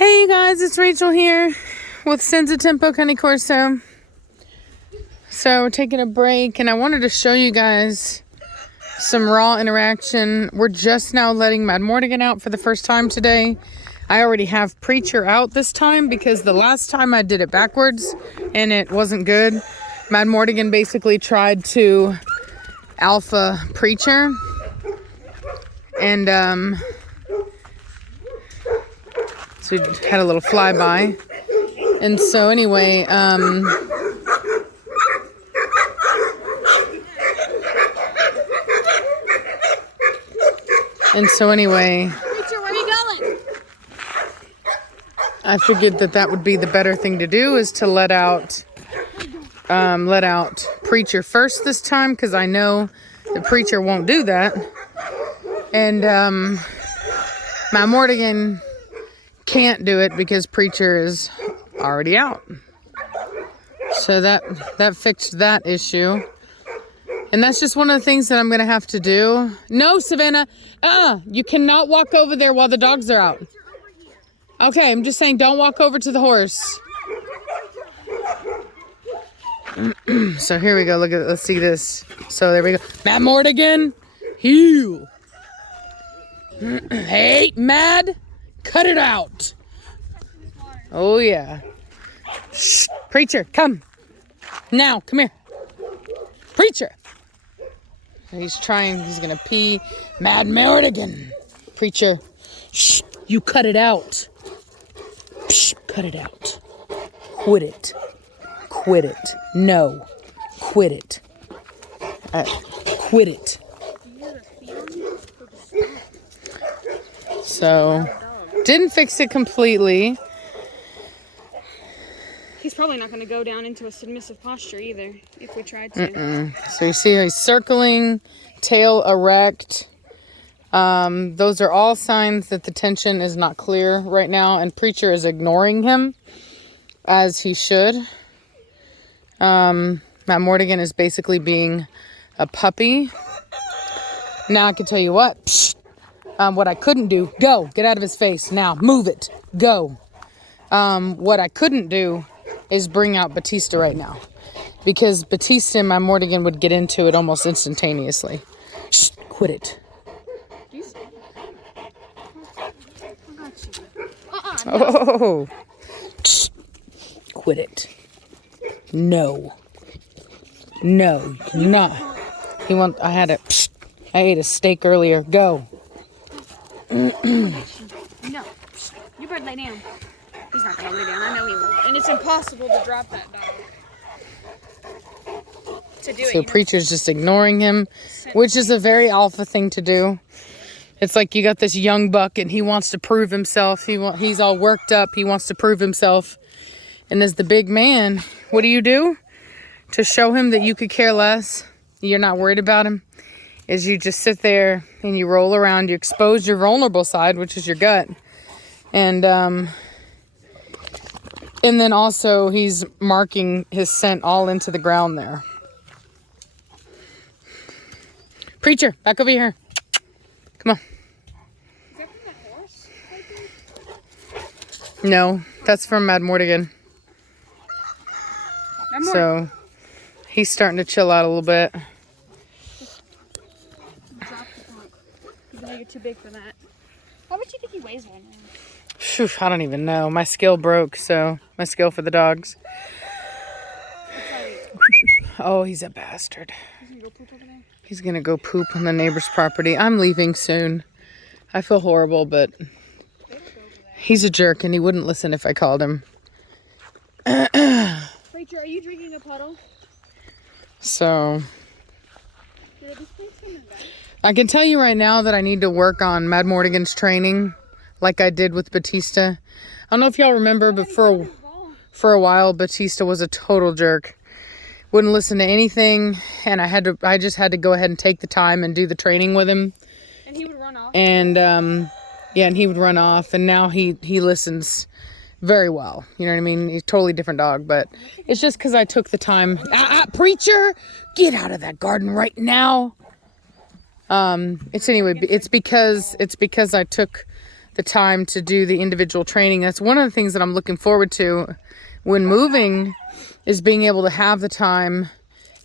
Hey guys, it's Rachel here with Senza Tempo Cane Corso. So we're taking a break and I wanted to show you guys some raw interaction. We're just now letting madmartigan out for the first time today. I already have Preacher out this time because the last time I did it backwards and it wasn't good. Madmartigan basically tried to alpha Preacher and so we had a little flyby. And so anyway, Preacher, where are you going? I figured that would be the better thing to do, is to let out Preacher first this time, because I know the Preacher won't do that. And madmartigan can't do it because Preacher is already out. So that fixed that issue. And that's just one of the things that I'm going to have to do. No, Savannah. You cannot walk over there while the dogs are out. Okay, I'm just saying don't walk over to the horse. So here we go. Let's see this. So there we go. Madmartigan, heel. Hey, Mad, cut it out. Oh yeah. Shh. Preacher, come. Now, come here. Preacher. He's gonna pee. Madmartigan. Preacher. Shh. You cut it out. Shh. Cut it out. Quit it. Quit it. No. Quit it. Quit it. So, didn't fix it completely. He's probably not going to go down into a submissive posture either, if we tried to. So you see how he's circling, tail erect. Those are all signs that the tension is not clear right now, and Preacher is ignoring him, as he should. Madmartigan is basically being a puppy. Now I can tell you what. Psst. What I couldn't do, go, get out of his face now, move it, go. What I couldn't do is bring out Battista right now, because Battista and madmartigan would get into it almost instantaneously. Shh, quit it. Oh, shh, quit it. No, you cannot. I ate a steak earlier. Go. No, you better lay down. He's not gonna lay down. I know he won't. And it's impossible to drop that dog. So Preacher's just ignoring him, which is a very alpha thing to do. It's like you got this young buck and he wants to prove himself. He's all worked up. He wants to prove himself. And as the big man, what do? To show him that you could care less, you're not worried about him, is you just sit there and you roll around. You expose your vulnerable side, which is your gut. And then also he's marking his scent all into the ground there. Preacher, back over here. Come on. Is that from that horse? No, that's from madmartigan. So he's starting to chill out a little bit. Drop the trunk. You know you're too big for that. How much do you think he weighs right now? Phew, I don't even know. My scale broke, so my scale for the dogs. Oh, he's a bastard. He's gonna go poop over there? He's gonna go poop on the neighbor's property. I'm leaving soon. I feel horrible, but he's a jerk and he wouldn't listen if I called him. Preacher, are you drinking a puddle? So I can tell you right now that I need to work on madmartigan's training, like I did with Battista. I don't know if y'all remember, but for a while Battista was a total jerk. Wouldn't listen to anything, and I just had to go ahead and take the time and do the training with him. And he would run off. And and he would run off, and now he listens very well. You know what I mean? He's a totally different dog, but it's just because I took the time. Preacher, get out of that garden right now. It's because I took the time to do the individual training. That's one of the things that I'm looking forward to when moving, is being able to have the time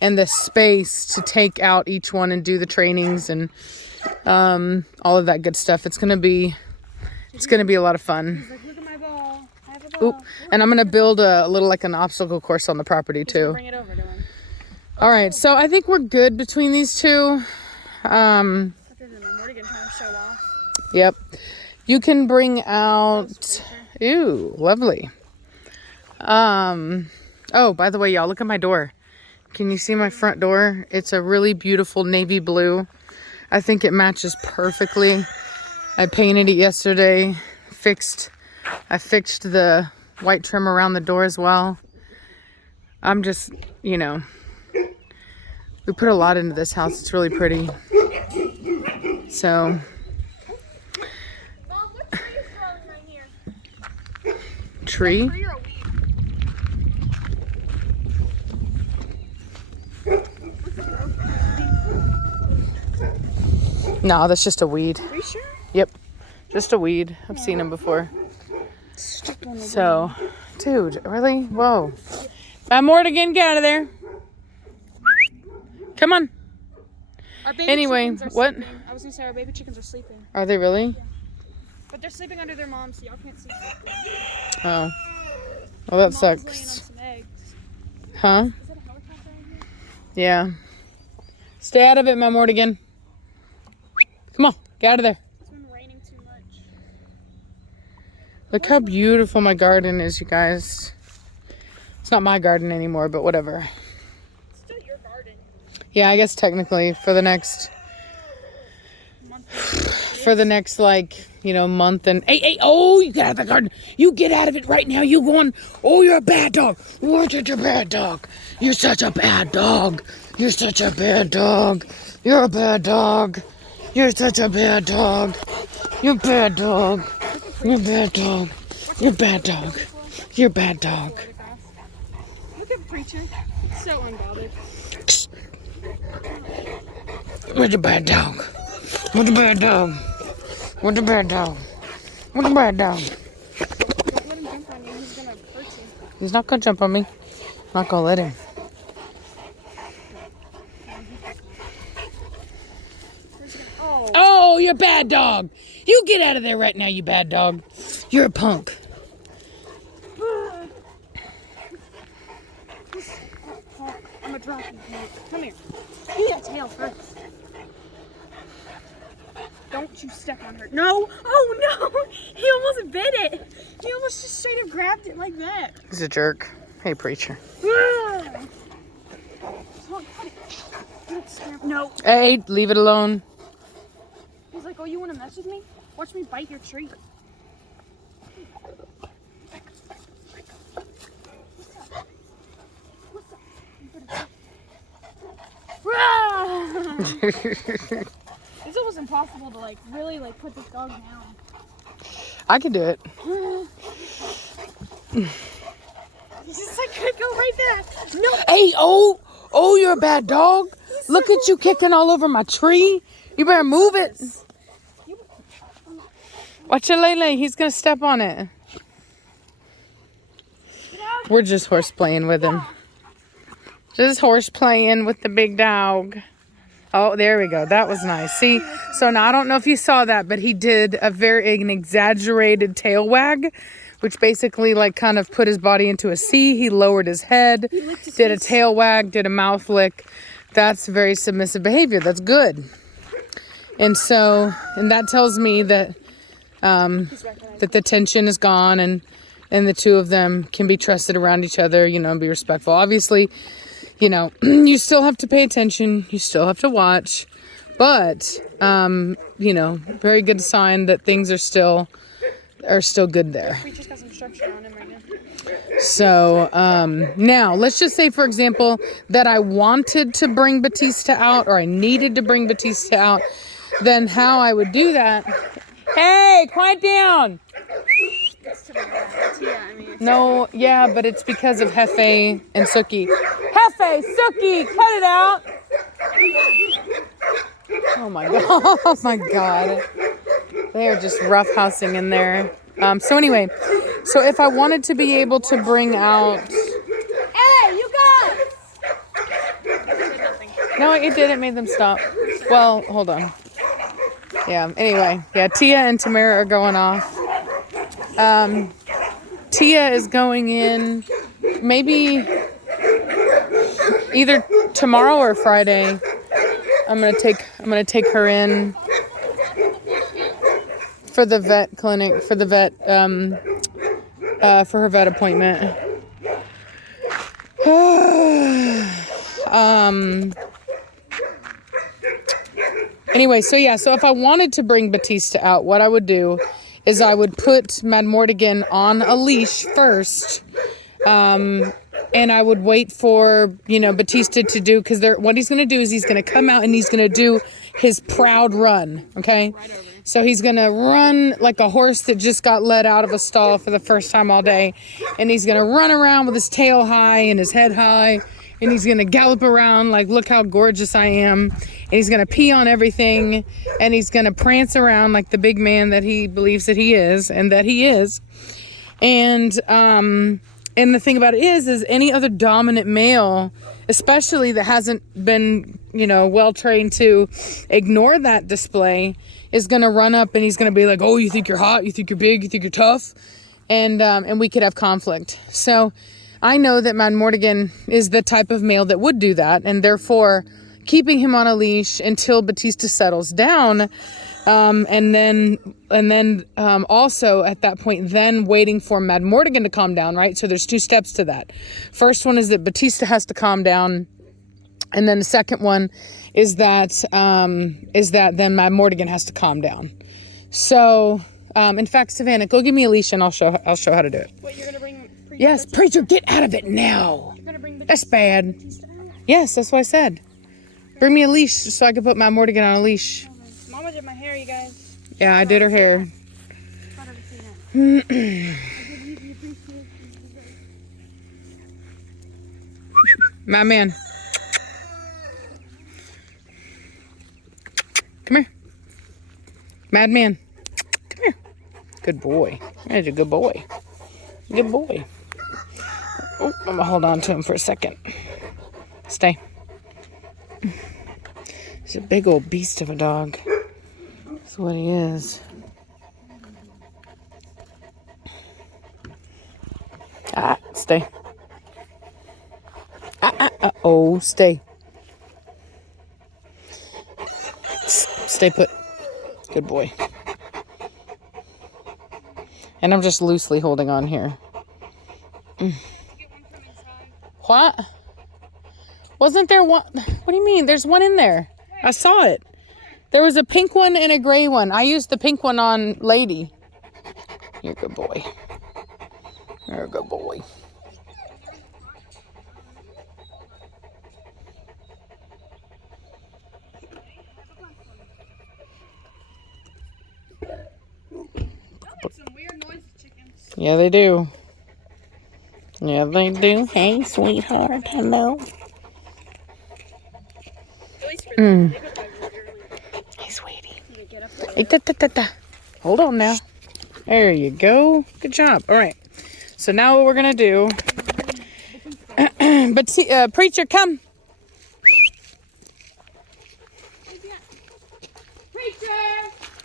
and the space to take out each one and do the trainings and all of that good stuff. It's gonna be a lot of fun. He's like, look at my ball. I have a ball. Oop. And I'm gonna build a little like an obstacle course on the property He's gonna too. bring it over to him. All right, so I think we're good between these two. Other than the Morgan trying to show off. Yep. You can bring out. Ooh, lovely. Oh, by the way, y'all, look at my door. Can you see my front door? It's a really beautiful navy blue. I think it matches perfectly. I painted it yesterday. I fixed the white trim around the door as well. I'm just, you know, we put a lot into this house. It's really pretty. So. Mom, what tree is growing right here? Tree? Tree or a weed? No, that's just a weed. Are you sure? Yep. Just a weed. I've seen them before. So, dude, really? Whoa. Madmartigan, get out of there. Come on. Our baby Anyway, chickens are what? sleeping. I was gonna say our baby chickens are sleeping. Are they really? But they're sleeping under their mom, so y'all can't see. Oh. Well, that Mom's laying on sucks. some eggs. Huh? Is that a helicopter in here? Yeah. Stay out of it, Madmartigan. Come on, get out of there. It's been raining too much. Look how beautiful my garden is, you guys. It's not my garden anymore, but whatever. It's still your garden. Yeah, I guess technically for the next like, you know, month and hey, oh, you get out of the garden. You get out of it right now. You going, oh, you're a bad dog. You're such a bad dog. You're such a bad dog. You're such a bad dog. You're a bad dog. You're such a bad dog. You're a bad dog. You're a bad dog. You're a bad dog. You're a bad dog. Look at Preacher. So unbothered. Where's the bad dog? Where's the bad dog? Where's the bad dog? Where's the bad dog? Don't let him jump on you. He's gonna hurt you. He's not gonna jump on me. I'm not gonna let him. Oh. Oh, you're a bad dog. You get out of there right now, you bad dog. You're a punk. I'm gonna drop you. Come here. Eat a tail first. Don't you step on her. No! Oh no! He almost bit it! He almost just straight up grabbed it like that. He's a jerk. Hey, preacher. No. Hey, leave it alone. He's like, oh, you want to mess with me? Watch me bite your tree. It's almost impossible to like really like put this dog down. I can do it. He's just like gonna go right back. No. Hey, oh, you're a bad dog. Look at you kicking all over my tree. You better move it. Watch your Lele. He's gonna step on it. We're just horse playing with him. Just horse playing with the big dog. Oh, there we go. That was nice. See, so now I don't know if you saw that, but he did an exaggerated tail wag, which basically like kind of put his body into a C. He lowered his head, did a tail wag, did a mouth lick. That's very submissive behavior. That's good. And that tells me that that the tension is gone and the two of them can be trusted around each other, you know, and be respectful. Obviously, you know, you still have to pay attention. You still have to watch. But, you know, very good sign that things are still good there. We just got some structure on him right now. So, now, let's just say, for example, that I wanted to bring Battista out or I needed to bring Battista out. Then how I would do that... Hey, quiet down! No, yeah, but it's because of Hefe and Suki. Hefe, Suki, cut it out! Oh my god, oh my god. They are just roughhousing in there. So anyway, so if I wanted to be able to bring out... Hey, you guys! No, it did. It made them stop. Well, hold on. Yeah, anyway. Yeah, Tia and Tamara are going off. Tia is going in maybe either tomorrow or Friday. I'm gonna take her in for the vet clinic, for the vet, for her vet appointment. Anyway, so yeah, so if I wanted to bring Battista out, what I would do is I would put madmartigan on a leash first, and I would wait for, Battista to do, because what he's going to do is he's going to come out and he's going to do his proud run, okay? So he's going to run like a horse that just got let out of a stall for the first time all day, and he's going to run around with his tail high and his head high, and he's going to gallop around like, look how gorgeous I am, and he's going to pee on everything, and he's going to prance around like the big man that he believes that he is, and that he is. And the thing about it is any other dominant male, especially that hasn't been, well trained to ignore that display, is going to run up and he's going to be like, oh, you think you're hot? You think you're big? You think you're tough? And we could have conflict. So I know that madmartigan is the type of male that would do that, and therefore keeping him on a leash until Battista settles down, and then also at that point then waiting for madmartigan to calm down, right? So there's two steps to that. First one is that Battista has to calm down, and then the second one is that then madmartigan has to calm down. So in fact, Savannah, go give me a leash and I'll show how to do it. Wait, you're gonna bring Preacher? Yes, Preacher, get out of it now. You're gonna bring That's bad. Battista out? Yes, that's what I said. Bring me a leash so I can put madmartigan on a leash. Mama did my hair, you guys. Yeah, I did her hair. My man. Come here. Madman. Come here. Good boy. That's a good boy. Good boy. Oh, I'm going to hold on to him for a second. Stay. He's a big old beast of a dog. That's what he is. Stay. Oh, stay. Stay put. Good boy. And I'm just loosely holding on here. What? Wasn't there one? What do you mean? There's one in there. I saw it. There was a pink one and a gray one. I used the pink one on Lady. You're a good boy. You're a good boy. Some weird noises, chickens. Yeah, they do. Yeah, they do. Hey, sweetheart. Hello. At least for them. They go by really early. Hey, sweetie. They get up Hey, hold on now. There you go. Good job. All right. So now what we're going to do... but Preacher, come. Preacher!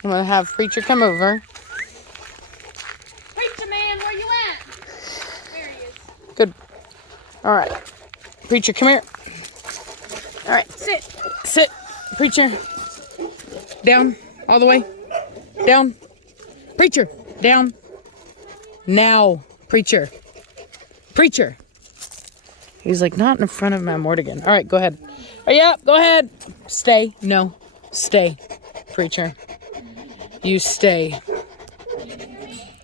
I'm going to have Preacher come over. Preacher man, where you at? There he is. Good. All right. Preacher, come here. All right. Sit. Sit. Preacher. Down. All the way. Down. Preacher. Down. Now. Preacher. Preacher. He's like, not in front of madmartigan. All right, go ahead. Are you up? Go ahead. Stay. No. Stay. Preacher. You stay.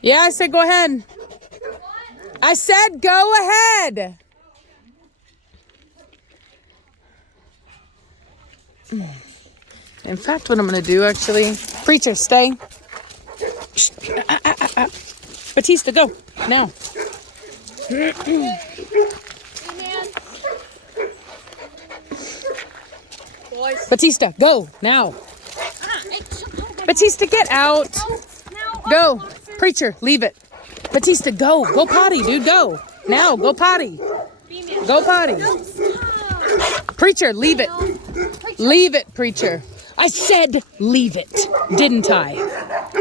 Yeah, I said go ahead. I said go ahead. In fact, what I'm going to do, actually... Preacher, stay. Battista, go. Now. Boys. Battista, go. Now. Hey, oh my Battista, get out. Now, Go. officer. Preacher, leave it. Battista, go. Go potty, dude. Go. Now, go potty. Female. Go potty. Preacher, leave it. Leave it, preacher. I said leave it. Didn't I?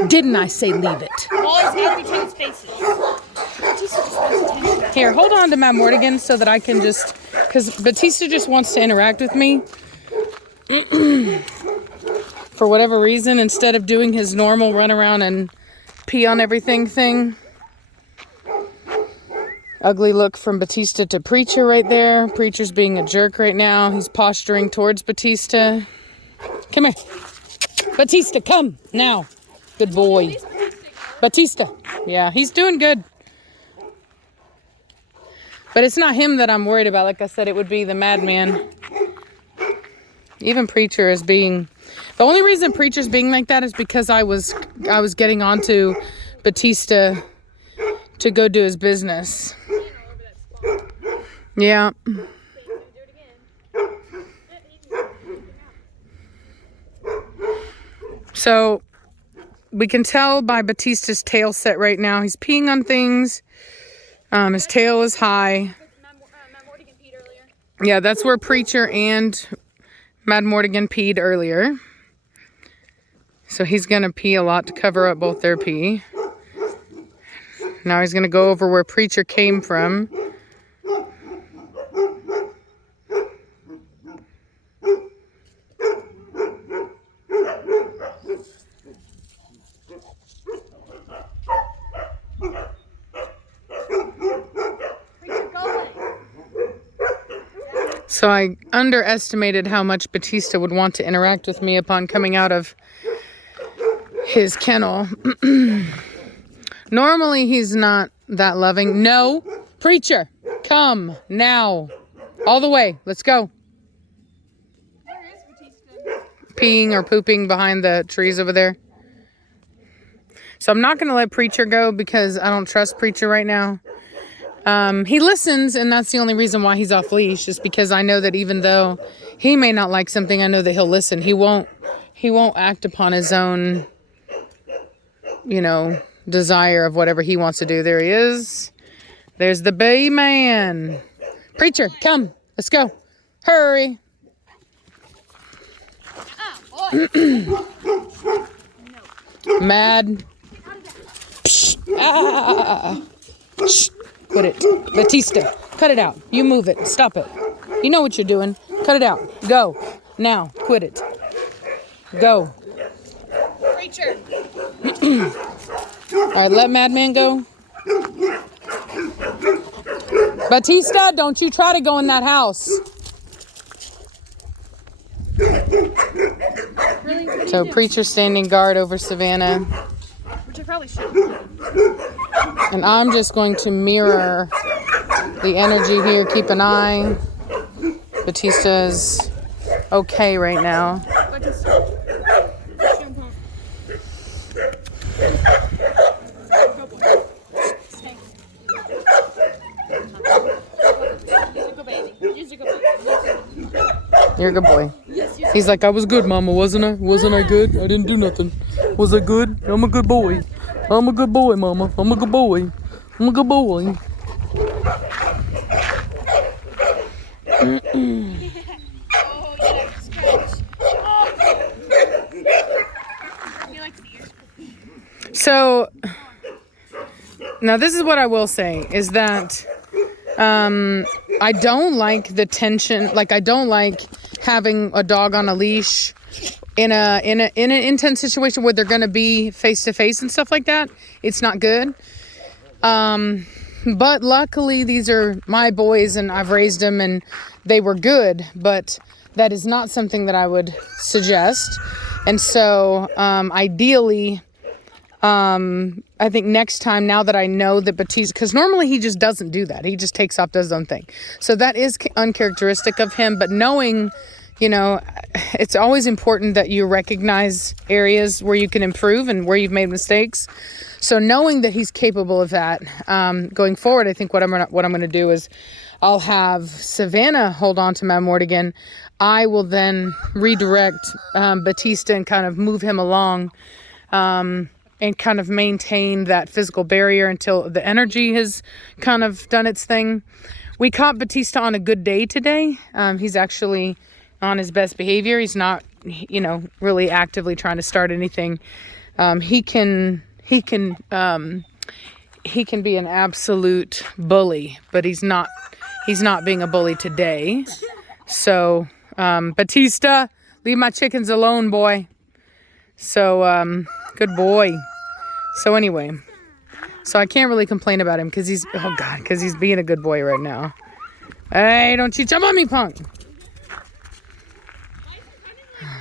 Didn't I say leave it? Always everything spaces. Here, hold on to my Mortigan so that I can just... Because Battista just wants to interact with me. For whatever reason, instead of doing his normal run around and pee on everything thing. Ugly look from Battista to Preacher right there. Preacher's being a jerk right now. He's posturing towards Battista. Come here. Battista, come now. Good boy. Battista. Yeah, he's doing good. But it's not him that I'm worried about. Like I said, it would be the madman. Even Preacher is being... The only reason Preacher's being like that is because I was getting onto Battista to go do his business. Yeah. So we can tell by Battista's tail set right now. He's peeing on things. His tail is high. Yeah, that's where Preacher and Mad Mortigan peed earlier. So he's going to pee a lot to cover up both their pee. Now he's going to go over where Preacher came from. So I underestimated how much Battista would want to interact with me upon coming out of his kennel. Normally he's not that loving. No, Preacher, come now. All the way. Let's go. Where is Battista? Peeing or pooping behind the trees over there. So I'm not going to let Preacher go because I don't trust Preacher right now. He listens, and that's the only reason why he's off leash, just because I know that even though he may not like something, I know that he'll listen. He won't act upon his own, desire of whatever he wants to do. There he is. There's the bay man. Preacher, come. Let's go. Hurry. Mad. Psh, ah. Shh. Quit it. Battista, cut it out. You move it. Stop it. You know what you're doing. Cut it out. Go. Now. Quit it. Go. Preacher. All right, let Madman go. Battista, don't you try to go in that house. Really? So Preacher standing guard over Savannah. Which I probably should. And I'm just going to mirror the energy here. Keep an eye. Battista's okay right now. You're a good boy. He's like, I was good, Mama, wasn't I? Wasn't I good? I didn't do nothing. Was I good? I'm a good boy. I'm a good boy, Mama. I'm a good boy. I'm a good boy. So, now this is what I will say, is that I don't like the tension. Like, I don't like having a dog on a leash in an intense situation where they're going to be face to face and stuff like that. It's not good. But luckily these are my boys and I've raised them and they were good, but that is not something that I would suggest. And so, ideally, I think next time, now that I know that Battista, because normally he just doesn't do that. He just takes off, does his own thing. So that is uncharacteristic of him. But knowing, it's always important that you recognize areas where you can improve and where you've made mistakes. So knowing that he's capable of that, going forward, I think what I'm gonna do is I'll have Savannah hold on to Mad Mortigan. I will then redirect Battista and kind of move him along and kind of maintain that physical barrier until the energy has kind of done its thing. We caught Battista on a good day today. He's actually on his best behavior. He's not, you know, really actively trying to start anything. He can be an absolute bully, but he's not being a bully today. So, Battista, leave my chickens alone, boy. So, good boy. So anyway, so I can't really complain about him because he's being a good boy right now. Hey, don't you jump on me, punk.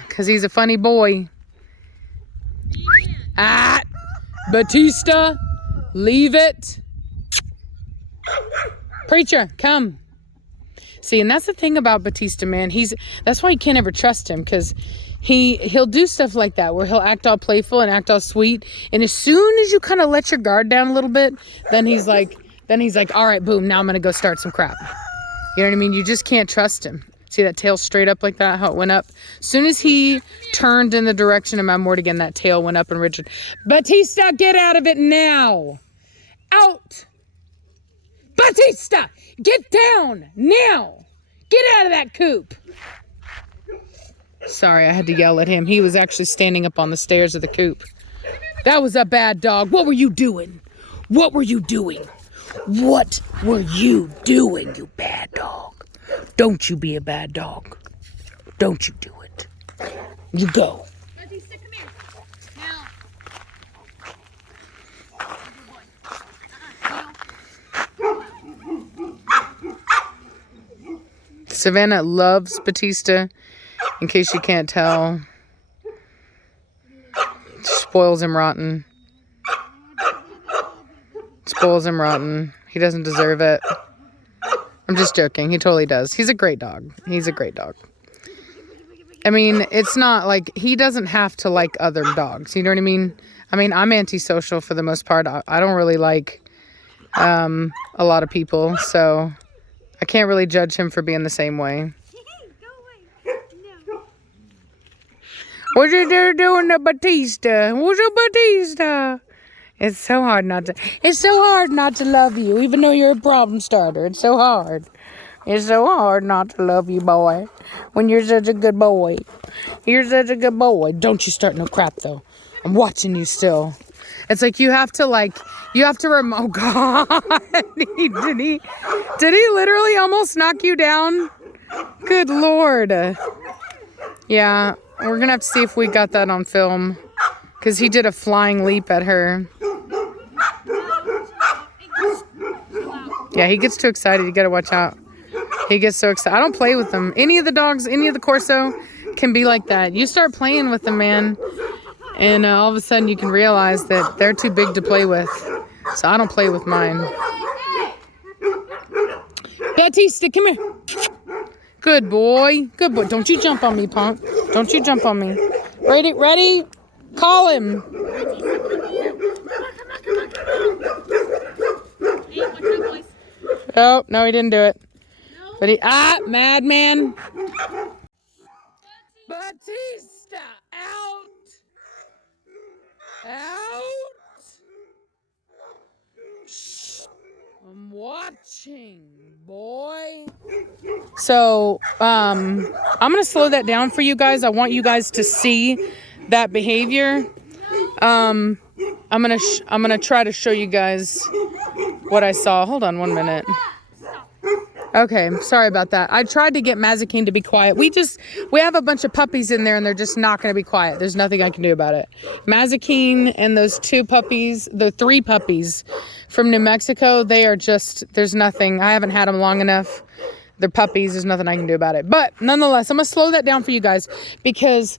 Because he's a funny boy. Ah, Battista, leave it. Preacher, come. See, and that's the thing about Battista, man. That's why you can't ever trust him, because he'll do stuff like that where he'll act all playful and act all sweet, and as soon as you kind of let your guard down a little bit, then he's like, all right, boom, now I'm gonna go start some crap. You know what I mean? You just can't trust him. See that tail straight up like that, how it went up? As soon as he turned in the direction of madmartigan, that tail went up and rigid. Battista, get out of it now. Out. Battista, get down now. Get out of that coop. Sorry, I had to yell at him. He was actually standing up on the stairs of the coop. That was a bad dog. What were you doing? What were you doing? What were you doing, you bad dog? Don't you be a bad dog. Don't you do it. You go. Battista, come here. Now. Savannah loves Battista, in case you can't tell. Spoils him rotten. Spoils him rotten. He doesn't deserve it. I'm just joking. He totally does. He's a great dog. He's a great dog. I mean, it's not like he doesn't have to like other dogs. You know what I mean? I mean, I'm antisocial for the most part. I don't really like a lot of people, so I can't really judge him for being the same way. What you doing to Battista? What's up, Battista? It's so hard not to love you, even though you're a problem starter. It's so hard. It's so hard not to love you, boy, when you're such a good boy. You're such a good boy. Don't you start no crap, though. I'm watching you still. It's like you have to oh, God. Did he literally almost knock you down? Good Lord. Yeah, we're going to have to see if we got that on film, because he did a flying leap at her. Yeah, he gets too excited. You got to watch out. He gets so excited. I don't play with them. Any of the dogs, any of the Corso can be like that. You start playing with them, man, and all of a sudden you can realize that they're too big to play with. So I don't play with mine. Battista, come here. Good boy. Good boy. Don't you jump on me, punk. Don't you jump on me. Ready? Call him. Oh, no, he didn't do it. But madman. Battista, out. Shh. I'm watching, boy. So, I'm going to slow that down for you guys. I want you guys to see that behavior. I'm going to try to show you guys what I saw. Hold on 1 minute. Okay, sorry about that. I tried to get Mazikeen to be quiet. We have a bunch of puppies in there and they're just not going to be quiet. There's nothing I can do about it. Mazikeen and those the 3 puppies from New Mexico, there's nothing. I haven't had them long enough. They're puppies. There's nothing I can do about it. But nonetheless, I'm going to slow that down for you guys because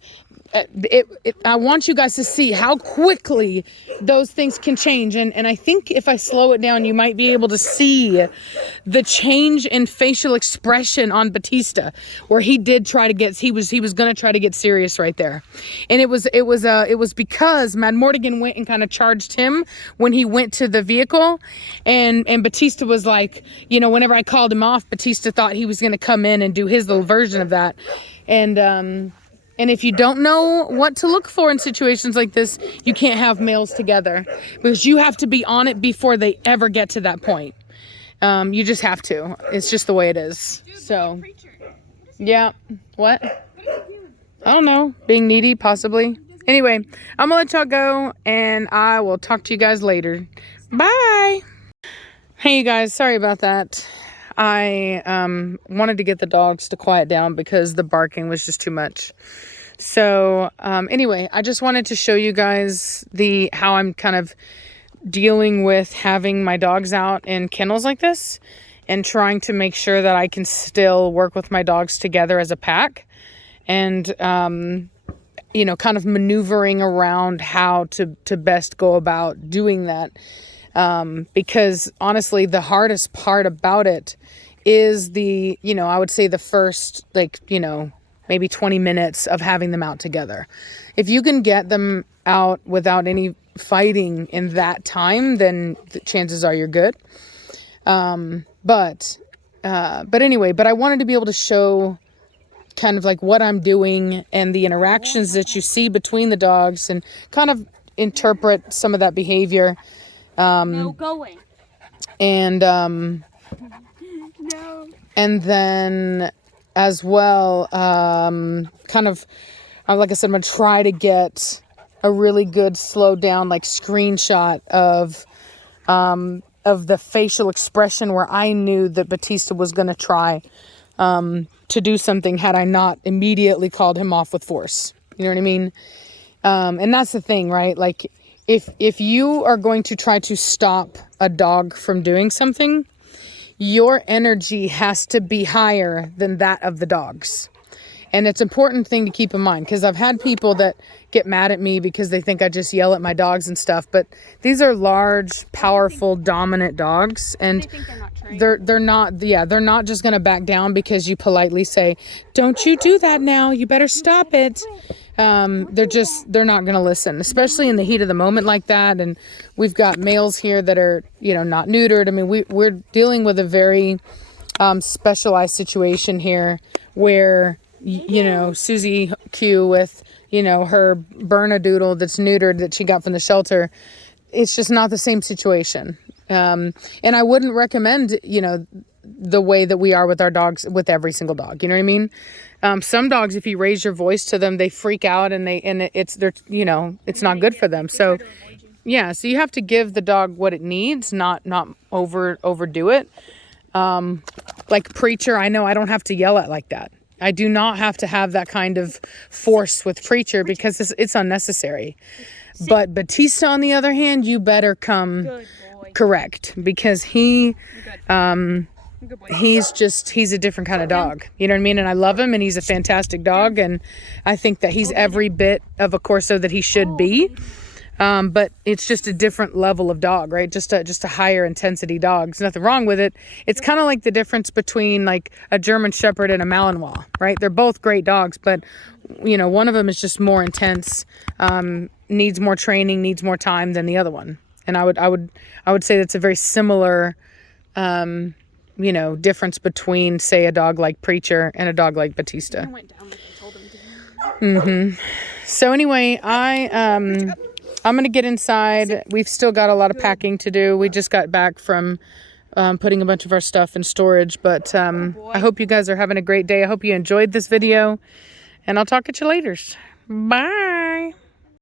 I want you guys to see how quickly those things can change. And I think if I slow it down, you might be able to see the change in facial expression on Battista, where he was going to try to get serious right there. And it was because madmartigan went and kind of charged him when he went to the vehicle. And Battista was like, whenever I called him off, Battista thought he was going to come in and do his little version of that. And And if you don't know what to look for in situations like this, you can't have males together because you have to be on it before they ever get to that point. You just have to. It's just the way it is. So, yeah. What? I don't know. Being needy, possibly. Anyway, I'm going to let y'all go, and I will talk to you guys later. Bye. Hey, you guys. Sorry about that. I wanted to get the dogs to quiet down because the barking was just too much. So, anyway, I just wanted to show you guys how I'm kind of dealing with having my dogs out in kennels like this and trying to make sure that I can still work with my dogs together as a pack. And, you know, kind of maneuvering around how to best go about doing that. Because honestly, the hardest part about it is I would say the first, maybe 20 minutes of having them out together. If you can get them out without any fighting in that time, then the chances are you're good. But anyway, I wanted to be able to show kind of like what I'm doing and the interactions that you see between the dogs and kind of interpret some of that behavior. No going. And, No. and then as well, kind of, like I said, I'm going to try to get a really good slowed down, screenshot of the facial expression where I knew that Battista was going to try, to do something had I not immediately called him off with force. You know what I mean? And that's the thing, right? Like if you are going to try to stop a dog from doing something, your energy has to be higher than that of the dog's. And it's an important thing to keep in mind, because I've had people that get mad at me because they think I just yell at my dogs and stuff. But these are large, powerful, dominant dogs, and they're not just going to back down because you politely say, "Don't you do that now. You better stop it." They're not going to listen, especially in the heat of the moment like that. And we've got males here that are, not neutered. I mean, we're dealing with a very specialized situation here where, Susie Q with, her Bernedoodle that's neutered that she got from the shelter. It's just not the same situation. And I wouldn't recommend, the way that we are with our dogs, with every single dog. You know what I mean? Some dogs, if you raise your voice to them, they freak out and it's not good for them. So yeah, so you have to give the dog what it needs, not overdo it. Like Preacher, I know I don't have to yell at like that. I do not have to have that kind of force with Preacher because it's unnecessary. But Battista, on the other hand, you better come correct, because he's a different kind of dog. You know what I mean? And I love him, and he's a fantastic dog, and I think that he's every bit of a Corso that he should be. But it's just a different level of dog, right? Just a higher intensity dog. There's nothing wrong with it. It's kind of like the difference between like a German Shepherd and a Malinois, right? They're both great dogs, but one of them is just more intense, needs more training, needs more time than the other one. And I would say that's a very similar, difference between, say, a dog like Preacher and a dog like Battista. So anyway, I'm going to get inside. We've still got a lot of packing to do. We just got back from putting a bunch of our stuff in storage. But I hope you guys are having a great day. I hope you enjoyed this video. And I'll talk at you later. Bye.